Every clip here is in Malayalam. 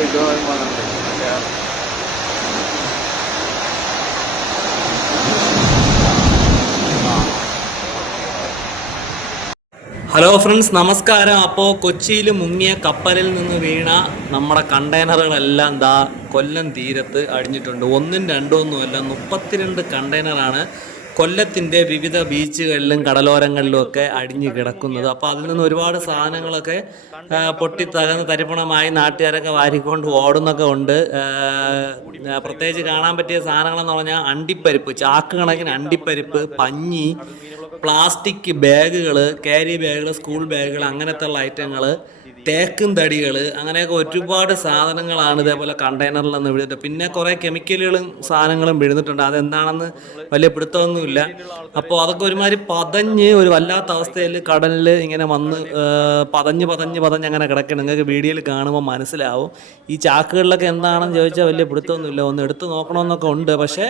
യുദ്ധമായി പോകുന്നുണ്ട് മറ്റേ ഹലോ ഫ്രണ്ട്സ് നമസ്കാരം. അപ്പോൾ കൊച്ചിയിൽ മുങ്ങിയ കപ്പലിൽ നിന്ന് വീണ നമ്മുടെ കണ്ടെയ്നറുകളെല്ലാം ദാ കൊല്ലം തീരത്ത് അടിഞ്ഞിട്ടുണ്ട്. ഒന്നും രണ്ടും ഒന്നുമല്ല മുപ്പത്തിരണ്ട് കണ്ടെയ്നറാണ് കൊല്ലത്തിന്റെ വിവിധ ബീച്ചുകളിലും കടലോരങ്ങളിലും ഒക്കെ അടിഞ്ഞു കിടക്കുന്നത്. അപ്പോൾ അതിൽ നിന്ന് ഒരുപാട് സാധനങ്ങളൊക്കെ പൊട്ടിത്തകർന്ന് പൊട്ടി തകർന്ന് തരിപ്പണമായി നാട്ടുകാരൊക്കെ വാരിക്കൊണ്ട് ഓടുന്നൊക്കെ ഉണ്ട്. പ്രത്യേകിച്ച് കാണാൻ പറ്റിയ സാധനങ്ങളെന്ന് പറഞ്ഞാൽ അണ്ടിപ്പരിപ്പ് ചാക്ക് കണക്കിന് അണ്ടിപ്പരിപ്പ് പഞ്ഞി പ്ലാസ്റ്റിക് ബാഗുകൾ ക്യാരി ബാഗുകൾ സ്കൂൾ ബാഗുകൾ അങ്ങനത്തെ ഉള്ള ഐറ്റങ്ങൾ തേക്കും തടികൾ അങ്ങനെയൊക്കെ ഒരുപാട് സാധനങ്ങളാണ് ഇതേപോലെ കണ്ടെയ്നറിൽ നിന്ന് വീഴുന്നത് പിന്നെ കുറേ കെമിക്കലുകളും സാധനങ്ങളും വീഴുന്നിട്ടുണ്ട് അതെന്താണെന്ന് വലിയ പിടുത്തമൊന്നുമില്ല. അപ്പോൾ അതൊക്കെ ഒരുമാതിരി പതഞ്ഞ് ഒരു വല്ലാത്ത അവസ്ഥയിൽ കടലിൽ ഇങ്ങനെ വന്ന് പതഞ്ഞ് പതഞ്ഞ് പതഞ്ഞ് അങ്ങനെ കിടക്കണം. നിങ്ങൾക്ക് വീഡിയോയിൽ കാണുമ്പോൾ മനസ്സിലാവും. ഈ ചാക്കുകളിലൊക്കെ എന്താണെന്ന് ചോദിച്ചാൽ വലിയ പിടുത്തമൊന്നുമില്ല. ഒന്ന് എടുത്ത് നോക്കണമെന്നൊക്കെ ഉണ്ട്. പക്ഷേ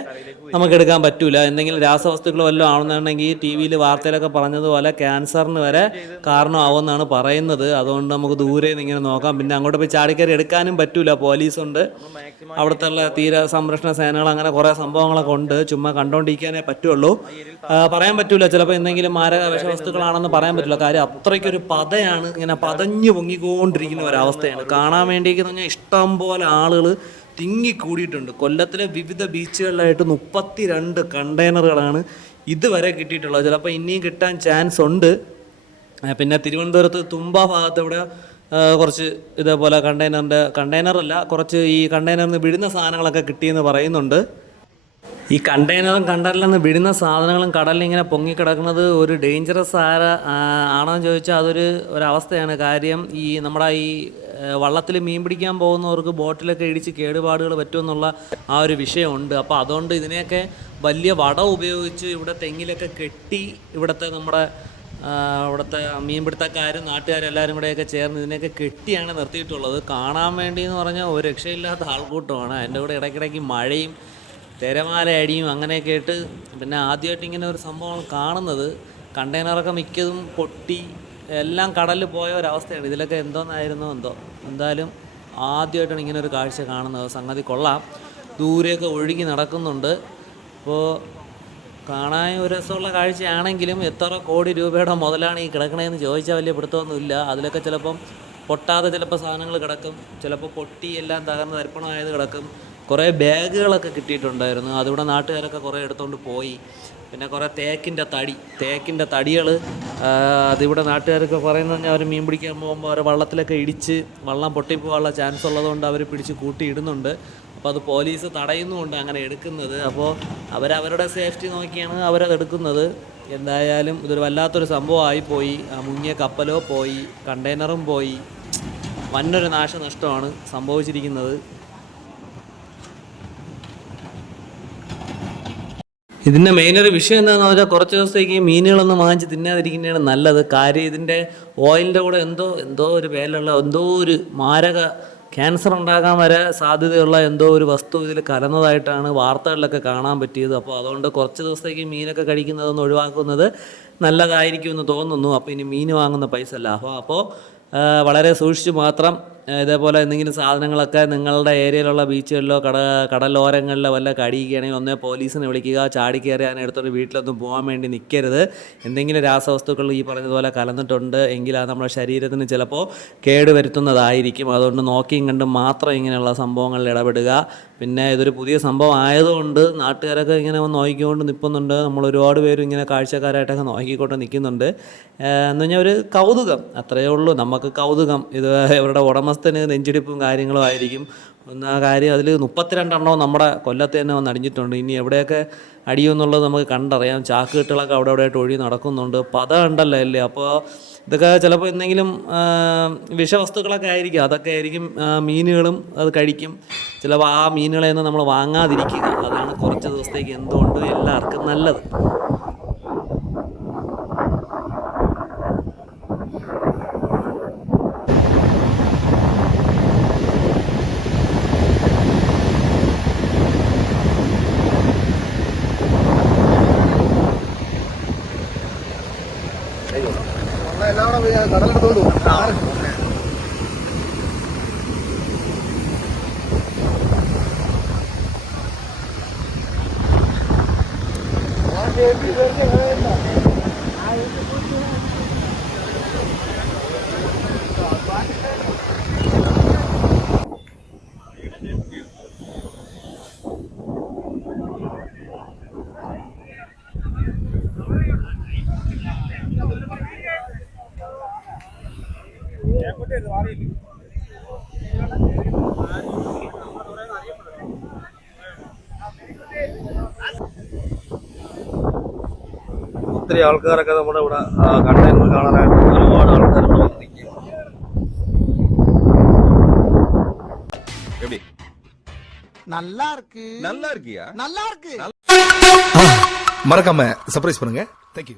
നമുക്ക് എടുക്കാൻ പറ്റില്ല എന്തെങ്കിലും രാസവസ്തുക്കൾ വല്ലതും ആണെന്നുണ്ടെങ്കിൽ ടി വിയിൽ വാർത്തയിലൊക്കെ പറഞ്ഞതുപോലെ ക്യാൻസറിന് വരെ കാരണമാവുമെന്നാണ് പറയുന്നത്. അതുകൊണ്ട് നമുക്ക് ദൂരെ ഇങ്ങനെ നോക്കാം. പിന്നെ അങ്ങോട്ട് പോയി ചാടിക്കറി എടുക്കാനും പറ്റൂല. പോലീസുണ്ട്. അവിടുത്തെ തീര സംരക്ഷണ സേനകൾ അങ്ങനെ കുറേ സംഭവങ്ങളൊക്കെ ഉണ്ട്. ചുമ്മാ കണ്ടോണ്ടിരിക്കാനേ പറ്റുള്ളൂ. പറയാൻ പറ്റൂല. ചിലപ്പോൾ എന്തെങ്കിലും മാരക വിഷവസ്തുക്കളാണെന്ന് പറയാൻ പറ്റില്ല കാര്യം അത്രയ്ക്കൊരു പതയാണ്. ഇങ്ങനെ പതഞ്ഞു പൊങ്ങിക്കൊണ്ടിരിക്കുന്ന ഒരവസ്ഥയാണ്. കാണാൻ വേണ്ടിയിരിക്കുന്ന പറഞ്ഞാൽ ഇഷ്ടം പോലെ ആളുകൾ തിങ്ങിക്കൂടിയിട്ടുണ്ട്. കൊല്ലത്തിലെ വിവിധ ബീച്ചുകളിലായിട്ട് മുപ്പത്തി രണ്ട് കണ്ടെയ്നറുകളാണ് ഇതുവരെ കിട്ടിയിട്ടുള്ളത് ചിലപ്പോൾ ഇനിയും കിട്ടാൻ ചാൻസ് ഉണ്ട്. പിന്നെ തിരുവനന്തപുരത്ത് തുമ്പ ഭാഗത്ത് ഇവിടെ കുറച്ച് ഇതേപോലെ കണ്ടെയ്നറിന്റെ കണ്ടെയ്നറല്ല കുറച്ച് ഈ കണ്ടെയ്നറിൽ നിന്ന് വിടുന്ന സാധനങ്ങളൊക്കെ കിട്ടിയെന്ന് പറയുന്നുണ്ട്. ഈ കണ്ടെയ്നറും കണ്ടലിൽ നിന്ന് വിടുന്ന സാധനങ്ങളും കടലിൽ ഇങ്ങനെ പൊങ്ങിക്കിടക്കുന്നത് ഒരു ഡേഞ്ചറസ് ആര ആണോ എന്ന് ചോദിച്ചാൽ അതൊരു ഒരവസ്ഥയാണ്. കാര്യം ഈ നമ്മുടെ ഈ വള്ളത്തിൽ മീൻ പിടിക്കാൻ പോകുന്നവർക്ക് ബോട്ടിലൊക്കെ ഇടിച്ച് കേടുപാടുകൾ പറ്റുമെന്നുള്ള ആ ഒരു വിഷയമുണ്ട്. അപ്പോൾ അതുകൊണ്ട് ഇതിനെയൊക്കെ വലിയ വട ഉപയോഗിച്ച് ഇവിടെ തെങ്ങിലൊക്കെ കെട്ടി ഇവിടുത്തെ നമ്മുടെ ഇവിടുത്തെ മീൻപിടുത്തക്കാരും നാട്ടുകാരും എല്ലാവരും കൂടെയൊക്കെ ചേർന്ന് ഇതിനെയൊക്കെ കെട്ടിയാണ് നിർത്തിയിട്ടുള്ളത്. കാണാൻ വേണ്ടി എന്ന് പറഞ്ഞാൽ ഒരു രക്ഷയില്ലാത്ത ആൾക്കൂട്ടമാണ്. അതിന്റെ കൂടെ ഇടയ്ക്കിടയ്ക്ക് മഴയും തിരമാല അടിയും അങ്ങനെയൊക്കെ ആയിട്ട് പിന്നെ ആദ്യമായിട്ട് ഇങ്ങനെ ഒരു സംഭവം കാണുന്നത്. കണ്ടെയ്നറൊക്കെ മിക്കതും പൊട്ടി എല്ലാം കടലിൽ പോയ ഒരവസ്ഥയാണ്. ഇതിലൊക്കെ എന്തോന്നായിരുന്നോ എന്തോ. എന്തായാലും ആദ്യമായിട്ടാണ് ഇങ്ങനെ ഒരു കാഴ്ച കാണുന്നത്. സംഗതി കൊള്ളാം. ദൂരെയൊക്കെ ഒഴുകി നടക്കുന്നുണ്ട്. അപ്പോൾ കാണാൻ ഒരു രസമുള്ള കാഴ്ചയാണെങ്കിലും എത്ര കോടി രൂപയുടെ മുതലാണ് ഈ കിടക്കണതെന്ന് ചോദിച്ചാൽ വലിയ പിടുത്തമൊന്നുമില്ല. അതിലൊക്കെ ചിലപ്പം പൊട്ടാതെ ചിലപ്പോൾ സാധനങ്ങൾ കിടക്കും. ചിലപ്പോൾ പൊട്ടി എല്ലാം തകർന്ന് തരിപ്പണമായത് കിടക്കും. കുറേ ബാഗുകളൊക്കെ കിട്ടിയിട്ടുണ്ടായിരുന്നു. അതിവിടെ നാട്ടുകാരൊക്കെ കുറേ എടുത്തുകൊണ്ട് പോയി. പിന്നെ കുറേ തേക്കിന്റെ തടി തേക്കിന്റെ തടികൾ അതിവിടെ നാട്ടുകാരൊക്കെ പറയുന്നത് പറഞ്ഞാൽ അവർ മീൻ പിടിക്കാൻ പോകുമ്പോൾ അവർ വള്ളത്തിലൊക്കെ ഇടിച്ച് വള്ളം പൊട്ടിപ്പോകാനുള്ള ചാൻസ് ഉള്ളതുകൊണ്ട് അവർ പിടിച്ച് കൂട്ടിയിടുന്നുണ്ട് അപ്പോൾ അത് പോലീസ് തടയുന്നുമുണ്ട് അങ്ങനെ എടുക്കുന്നത്. അപ്പോൾ അവരവരുടെ സേഫ്റ്റി നോക്കിയാണ് അവരത് എടുക്കുന്നത്. എന്തായാലും ഇതൊരു വല്ലാത്തൊരു സംഭവമായി പോയി ആ മുങ്ങിയ കപ്പലോ പോയി കണ്ടെയ്നറും പോയി. വന്നൊരു നാശനഷ്ടമാണ് സംഭവിച്ചിരിക്കുന്നത്. ഇതിന്റെ മെയിനൊരു വിഷയം എന്താണെന്ന് പറഞ്ഞാൽ കുറച്ച് ദിവസത്തേക്ക് ഈ മീനുകളൊന്നും വാങ്ങിച്ച് തിന്നാതിരിക്കുന്നതാണ് നല്ലത്. കാര്യം ഇതിന്റെ ഓയിലിന്റെ കൂടെ എന്തോ എന്തോ ഒരു വേലുള്ള എന്തോ ഒരു മാരക ക്യാൻസർ ഉണ്ടാകാൻ വരെ സാധ്യതയുള്ള എന്തോ ഒരു വസ്തു ഇതിൽ കലർന്നതായിട്ടാണ് വാർത്തകളിലൊക്കെ കാണാൻ പറ്റിയത്. അപ്പോൾ അതുകൊണ്ട് കുറച്ച് ദിവസത്തേക്ക് മീനൊക്കെ കഴിക്കുന്നതൊന്ന് ഒഴിവാക്കുന്നത് നല്ലതായിരിക്കുമെന്ന് തോന്നുന്നു. അപ്പോൾ ഇനി മീൻ വാങ്ങുന്ന പൈസ ലാഭം. അപ്പോൾ വളരെ സൂക്ഷിച്ച് മാത്രം ഇതേപോലെ എന്തെങ്കിലും സാധനങ്ങളൊക്കെ നിങ്ങളുടെ ഏരിയയിലുള്ള ബീച്ചുകളിലോ കട കടലോരങ്ങളിലോ വല്ല കടിയുകയാണെങ്കിൽ ഒന്നേ പോലീസിനെ വിളിക്കുക ചാടി കയറി അതിനെ എടുത്തോണ്ട് വീട്ടിലൊന്നും പോകാൻ വേണ്ടി നിൽക്കരുത് എന്തെങ്കിലും രാസവസ്തുക്കൾ ഈ പറഞ്ഞതുപോലെ കലന്നിട്ടുണ്ട് എങ്കിൽ അത് നമ്മുടെ ശരീരത്തിന് ചിലപ്പോൾ കേടുവരുത്തുന്നതായിരിക്കും. അതുകൊണ്ട് നോക്കിയും കണ്ടും മാത്രം ഇങ്ങനെയുള്ള സംഭവങ്ങളിൽ ഇടപെടുക. പിന്നെ ഇതൊരു പുതിയ സംഭവം ആയതുകൊണ്ട് നാട്ടുകാരൊക്കെ ഇങ്ങനെ നോക്കിക്കൊണ്ട് നിൽക്കുന്നുണ്ട്. നമ്മൾ ഒരുപാട് പേരും ഇങ്ങനെ കാഴ്ചക്കാരായിട്ടൊക്കെ നോക്കിക്കൊണ്ട് നിൽക്കുന്നുണ്ട്. എന്ന് പറഞ്ഞാൽ ഒരു കൗതുകം. അത്രയേ ഉള്ളൂ. നമുക്ക് കൗതുകം. ഇത് ഇവരുടെ ഉടമസ്ഥന് നെഞ്ചിടിപ്പും കാര്യങ്ങളും ആയിരിക്കും. ഒന്ന് ആ കാര്യം അതിൽ മുപ്പത്തിരണ്ടെണ്ണവും നമ്മുടെ കൊല്ലത്ത് തന്നെ വന്ന് അടിഞ്ഞിട്ടുണ്ട്. ഇനി എവിടെയൊക്കെ അടിയുമെന്നുള്ളത് നമുക്ക് കണ്ടറിയാം. ചാക്ക് കെട്ടുകളൊക്കെ അവിടെ ആയിട്ട് ഒഴി നടക്കുന്നുണ്ട്. പത ഉണ്ടല്ലോ അല്ലേ? അപ്പോൾ ഇതൊക്കെ ചിലപ്പോൾ എന്തെങ്കിലും വിഷവസ്തുക്കളൊക്കെ ആയിരിക്കും. അതൊക്കെ ആയിരിക്കും മീനുകളും അത് കഴിക്കും. ചിലപ്പോൾ ആ മീനുകളെ നമ്മൾ വാങ്ങാതിരിക്കുക. അതാണ് കുറച്ച് ദിവസത്തേക്ക് എന്തുകൊണ്ടും എല്ലാവർക്കും നല്ലത്. കടലെടുത്തോണ്ട് പോകും ഒത്തിരി ആൾക്കാരൊക്കെ നമ്മുടെ ഇവിടെ കണ്ടെയ്നർ കാണാനായിട്ട് ഒരുപാട് ആൾക്കാർ ഇവിടെ വന്ന് നിൽക്കും எப்படி நல்லா இருக்கு நல்லா இருக்கியா நல்லா இருக்கு மறக்காம சர்ப்ரைஸ் பண்ணுங்க தேங்க்யூ